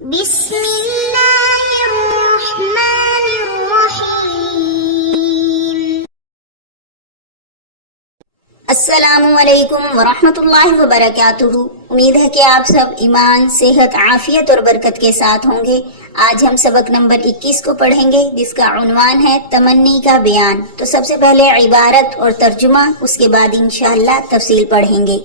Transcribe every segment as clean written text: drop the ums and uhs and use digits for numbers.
بسم اللہ الرحمن الرحیم۔ السلام علیکم ورحمۃ اللہ وبرکاتہ۔ امید ہے کہ آپ سب ایمان، صحت، عافیت اور برکت کے ساتھ ہوں گے۔ آج ہم سبق نمبر 21 کو پڑھیں گے، جس کا عنوان ہے تمنی کا بیان۔ تو سب سے پہلے عبارت اور ترجمہ، اس کے بعد انشاءاللہ تفصیل پڑھیں گے۔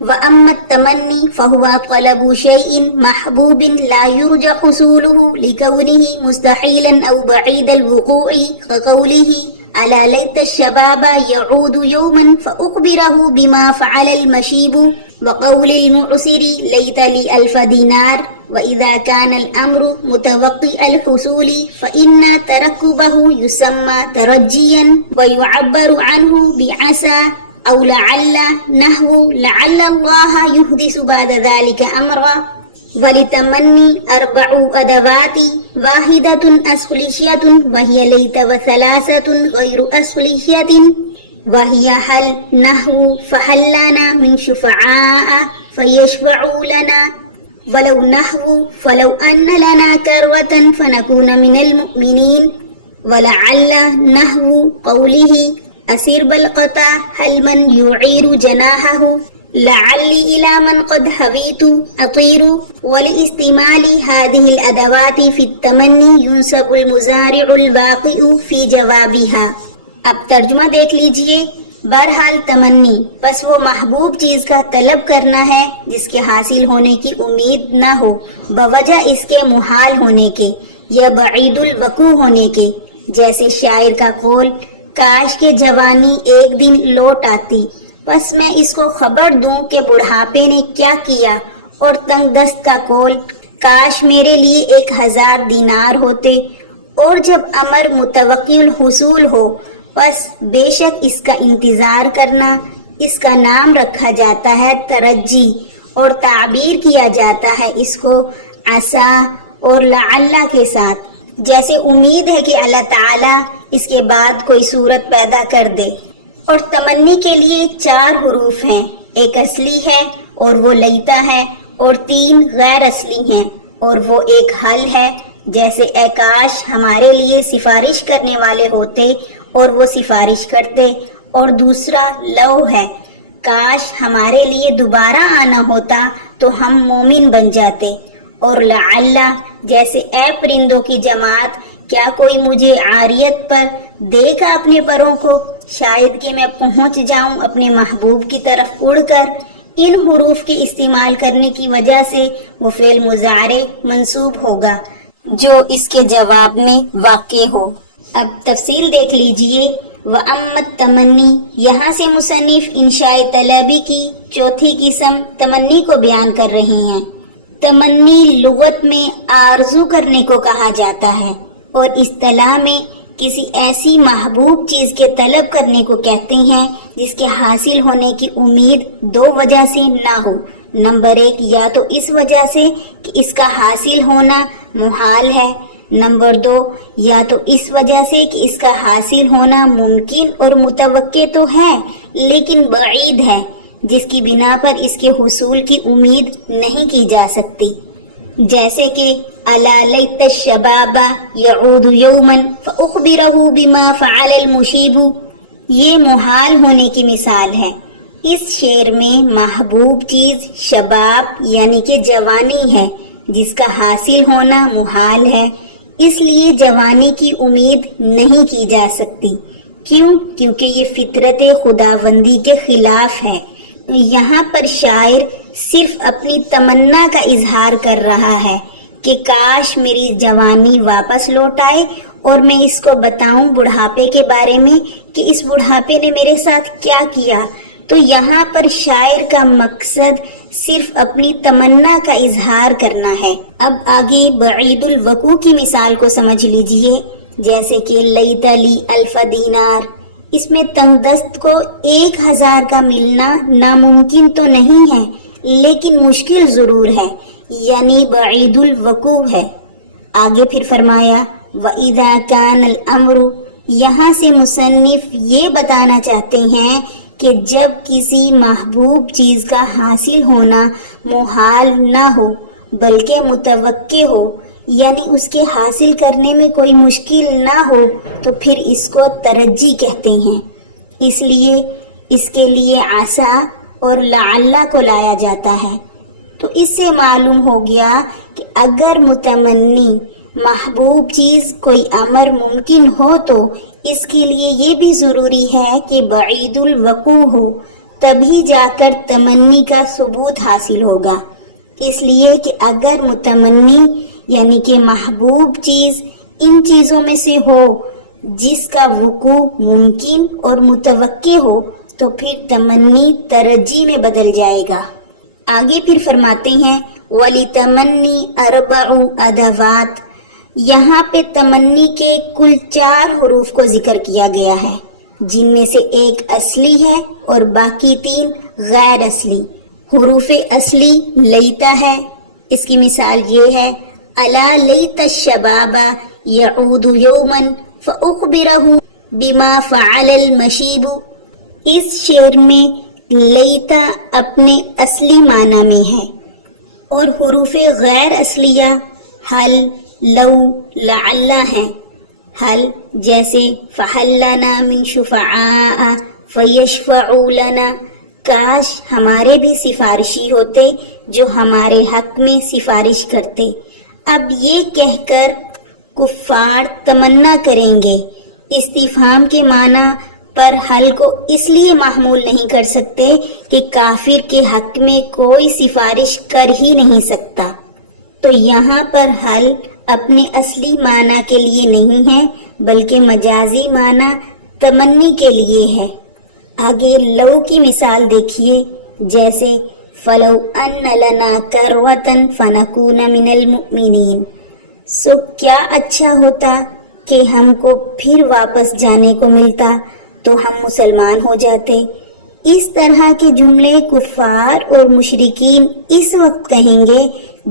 وَأَمَّا التَّمَنِّي فَهُوَ طَلَبُ شَيْءٍ مَحْبُوبٍ لَا يُرْجَى حُصُولُهُ لِكَوْنِهِ مُسْتَحِيلًا أَوْ بَعِيدَ الْوُقُوعِ كَقَوْلِهِ أَلَا لَيْتَ الشَّبَابَ يَعُودُ يَوْمًا فَأُخْبِرَهُ بِمَا فَعَلَ الْمَشِيبُ وَقَوْلِ الْمُعْسِرِ لَيْتَ لِي أَلْفَ دِينَارٍ وَإِذَا كَانَ الْأَمْرُ مُتَوَقِّعَ الْحُصُولِ فَإِنَّ تَرَقُّبَهُ يُسَمَّى تَرَجِّيًا وَيُعَبَّرُ عَنْهُ بِعَسَى أو لعل نحو لعل الله يحدث بعد ذلك أمرا۔ ولتمني 4 أدوات، واحدة أصلية وهي ليت، وثلاثة غير أصلية وهي هل نحو فهل لنا من شفعاء فيشفعوا لنا، ولو نحو فلو أن لنا كروة فنكون من المؤمنين، ولعل نحو قوله أسر بالقطع هل من يعير جناحه لعلي إلى من قد هويت أطير۔ ولاستعمال هذه الأدوات في التمني ينسب المزارع الواقع في جوابها۔ اب ترجمہ دیکھ لیجئے۔ بہرحال تمنی، بس وہ محبوب چیز کا طلب کرنا ہے جس کے حاصل ہونے کی امید نہ ہو بوجہ اس کے محال ہونے کے یا بعید الوقوع ہونے کے، جیسے شاعر کا قول کاش کے جوانی ایک دن لوٹ آتی، بس میں اس کو خبر دوں کہ بڑھاپے نے کیا کیا، اور تنگ دست کا قول کاش میرے لیے 1000 دینار ہوتے، اور جب امر متوقع الحصول ہو بس بے شک اس کا انتظار کرنا، اس کا نام رکھا جاتا ہے ترجی، اور تعبیر کیا جاتا ہے اس کو عسا اور لعل کے ساتھ، جیسے امید ہے کہ اللہ تعالی اس کے بعد کوئی صورت پیدا کر دے۔ اور تمنی کے لیے 4 حروف ہیں، ایک اصلی ہے اور وہ لیتا ہے، اور 3 غیر اصلی ہیں اور وہ ایک حل ہے، جیسے اے کاش ہمارے لیے سفارش کرنے والے ہوتے اور وہ سفارش کرتے، اور دوسرا لو ہے، کاش ہمارے لیے دوبارہ آنا ہوتا تو ہم مومن بن جاتے، اور لعل جیسے اے پرندوں کی جماعت کیا کوئی مجھے عاریت پر دے گا اپنے پروں کو، شاید کہ میں پہنچ جاؤں اپنے محبوب کی طرف اڑ کر۔ ان حروف کے استعمال کرنے کی وجہ سے وہ فعل مضارع منصوب ہوگا جو اس کے جواب میں واقع ہو۔ اب تفصیل دیکھ لیجئے۔ وَأَمَّا التَّمَنِّي، یہاں سے مصنف انشاء طلبی کی 4تھی قسم تمنی کو بیان کر رہے ہیں۔ تمنی لغت میں آرزو کرنے کو کہا جاتا ہے، اور اصطلاح میں کسی ایسی محبوب چیز کے طلب کرنے کو کہتے ہیں جس کے حاصل ہونے کی امید 2 وجہ سے نہ ہو۔ نمبر 1، یا تو اس وجہ سے کہ اس کا حاصل ہونا محال ہے، نمبر 2، یا تو اس وجہ سے کہ اس کا حاصل ہونا ممکن اور متوقع تو ہے لیکن بعید ہے، جس کی بنا پر اس کے حصول کی امید نہیں کی جا سکتی، جیسے کہ الا لیت الشباب یعود یوما فاخبرہ بما فعل المشیب، یہ محال ہونے کی مثال ہے۔ اس شعر میں محبوب چیز شباب یعنی کہ جوانی ہے، جس کا حاصل ہونا محال ہے، اس لیے جوانی کی امید نہیں کی جا سکتی۔ کیوں؟ کیونکہ یہ فطرت خداوندی کے خلاف ہے۔ یہاں پر شاعر صرف اپنی تمنا کا اظہار کر رہا ہے کہ کاش میری جوانی واپس لوٹ آئے اور میں اس کو بتاؤں بڑھاپے کے بارے میں کہ اس بڑھاپے نے میرے ساتھ کیا کیا۔ تو یہاں پر شاعر کا مقصد صرف اپنی تمنا کا اظہار کرنا ہے۔ اب آگے بعید الوقوع کی مثال کو سمجھ لیجئے، جیسے کہ لیت لی الف دینار، اس میں تنگ دست کو 1000 کا ملنا ناممکن تو نہیں ہے لیکن مشکل ضرور ہے، یعنی بعید الوقوع ہے۔ آگے پھر فرمایا وَإِذَا كَانَ الْأَمْرُ، یہاں سے مصنف یہ بتانا چاہتے ہیں کہ جب کسی محبوب چیز کا حاصل ہونا محال نہ ہو بلکہ متوقع ہو یعنی اس کے حاصل کرنے میں کوئی مشکل نہ ہو تو پھر اس کو ترجی کہتے ہیں. اس لیے اس کے لیے عسا اور لعل کو لایا جاتا ہے. تو اس سے معلوم ہو گیا کہ اگر متمنی محبوب چیز کوئی امر ممکن ہو تو اس کے لیے یہ بھی ضروری ہے کہ بعید الوقوع ہو، تبھی جا کر تمنی کا ثبوت حاصل ہوگا. اس لیے کہ اگر متمنی یعنی کہ محبوب چیز ان چیزوں میں سے ہو جس کا وقوع ممکن اور متوقع ہو تو پھر تمنی ترجی میں بدل جائے گا. آگے پھر فرماتے ہیں وَلِتَمَنِّي أَرْبَعُ أَدَوَاتٍ. یہاں پہ تمنی کے کل 4 حروف کو ذکر کیا گیا ہے، جن میں سے ایک اصلی ہے اور باقی 3 غیر اصلی. حروف اصلی لیتا ہے، اس کی مثال یہ ہے الا لیت الشباب یعود یوما فاخبرہ بما فعل المشیب. اس شعر میں لیتا اپنے اصلی معنی میں ہے اور حروف غیر اصلیہ حل، لو، لعل ہیں. حل جیسے فحل لنا من شفعاء فیشفعوا لنا، کاش ہمارے بھی سفارشی ہوتے جو ہمارے حق میں سفارش کرتے. اب یہ کہہ کر کفار تمنا کریں گے. استفہام کے معنی پر حل کو اس لیے محمول نہیں کر سکتے کہ کافر کے حق میں کوئی سفارش کر ہی نہیں سکتا. تو یہاں پر حل اپنے اصلی معنی کے لیے نہیں ہے بلکہ مجازی معنی تمنی کے لیے ہے. آگے لو کی مثال دیکھیے، جیسے فَلَوْ أَنَّ لَنَا كَرَّةً فَنَكُونَ مِنَ الْمُؤْمِنِينَ. سو کیا اچھا ہوتا کہ ہم کو پھر واپس جانے کو ملتا تو ہم مسلمان ہو جاتے. اس طرح کے جملے کفار اور مشرکین اس وقت کہیں گے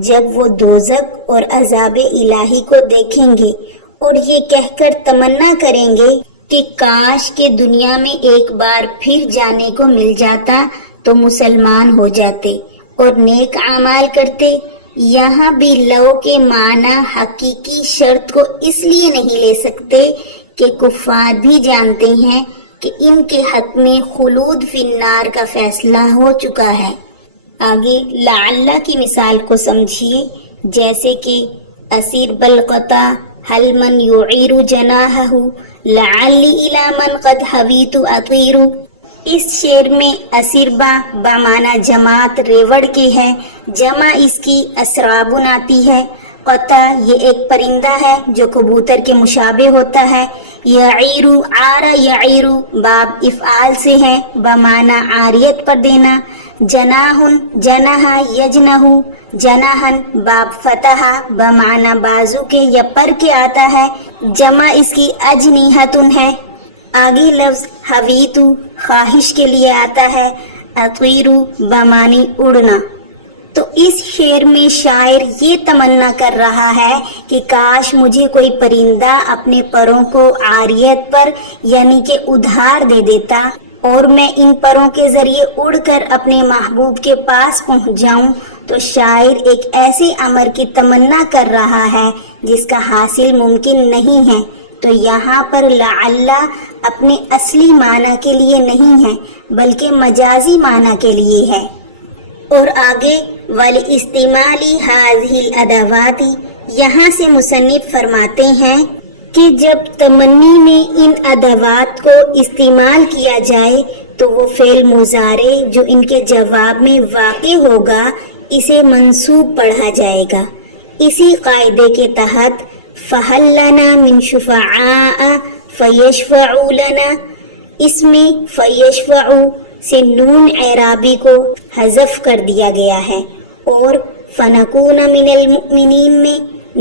جب وہ دوزخ اور عذاب الہی کو دیکھیں گے اور یہ کہہ کر تمنا کریں گے کہ کاش کے دنیا میں ایک بار پھر جانے کو مل جاتا تو مسلمان ہو جاتے اور نیک اعمال کرتے. یہاں بھی لو کے معنی حقیقی شرط کو اس لیے نہیں لے سکتے کہ کفار بھی جانتے ہیں کہ ان کے حق میں خلود فی النار کا فیصلہ ہو چکا ہے. آگے لعل کی مثال کو سمجھیے، جیسے کہ اسیر بالقطع حل من یعیر جناحہ لعلی الی من قد حویت اطیر. اس شعر میں اسربا بمعنی جماعت ریوڑ کے ہے، جمع اس کی اسرابن آتی ہے. قطع یہ ایک پرندہ ہے جو کبوتر کے مشابہ ہوتا ہے. یعیرو عار یعیرو باب افعال سے ہے بمعنی عاریت پر دینا. جناحن جناح یجنہ جناحن باب فتح بمعنی بازو کے یا پر کے آتا ہے، جمع اس کی اجنیحتن ہے. آگے لفظ حویتو خواہش کے لیے آتا ہے، اطیرو بمعنی اڑنا. تو اس شعر میں شاعر یہ تمنا کر رہا ہے کہ کاش مجھے کوئی پرندہ اپنے پروں کو عاریت پر یعنی کہ ادھار دے دیتا اور میں ان پروں کے ذریعے اڑ کر اپنے محبوب کے پاس پہنچ جاؤں. تو شاعر ایک ایسے امر کی تمنا کر رہا ہے جس کا حاصل ممکن نہیں ہے. تو یہاں پر لعل اپنے اصلی معنی کے لیے نہیں ہے بلکہ مجازی معنی کے لیے ہے. اور آگے وَلِاسْتِمَالِ هَذِهِ الْأَدَوَاتِ، یہاں سے مصنف فرماتے ہیں کہ جب تمنی میں ان ادوات کو استعمال کیا جائے تو وہ فعل مضارع جو ان کے جواب میں واقع ہوگا اسے منصوب پڑھا جائے گا. اسی قاعدے کے تحت فَحَلْ لَنَا مِنْ شُفَعَاءَ فَيَشْفَعُوا لَنَا، اس میں فَيَشْفَعُوا سے نون اعرابی کو حذف کر دیا گیا ہے اور فَنَكُونَ مِنَ الْمُؤْمِنِينَ میں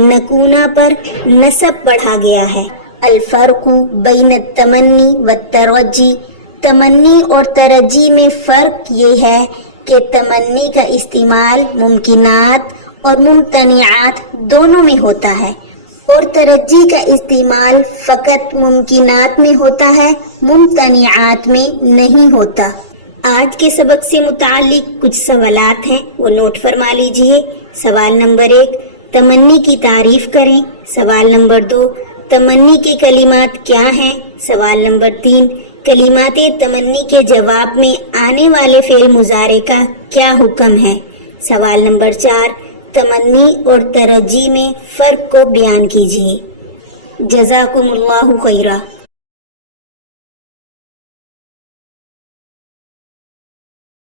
نکونا پر نصب پڑھا گیا ہے. الفرق بین التمنی والترجی، تمنی اور ترجی میں فرق یہ ہے کہ تمنی کا استعمال ممکنات اور ممتنعات دونوں میں ہوتا ہے اور ترجی کا استعمال فقط ممکنات میں ہوتا ہے، ممتنعات میں نہیں ہوتا. آج کے سبق سے متعلق کچھ سوالات ہیں، وہ نوٹ فرما لیجئے۔ سوال نمبر 1، تمنی کی تعریف کریں۔ سوال نمبر 2، تمنی کے کلمات کیا ہیں؟ سوال نمبر 3، کلمات تمنی کے جواب میں آنے والے فعل مضارع کا کیا حکم ہے؟ سوال نمبر 4، تمنی اور ترجی میں فرق کو بیان کیجیے۔ جزاکم اللہ خیرہ۔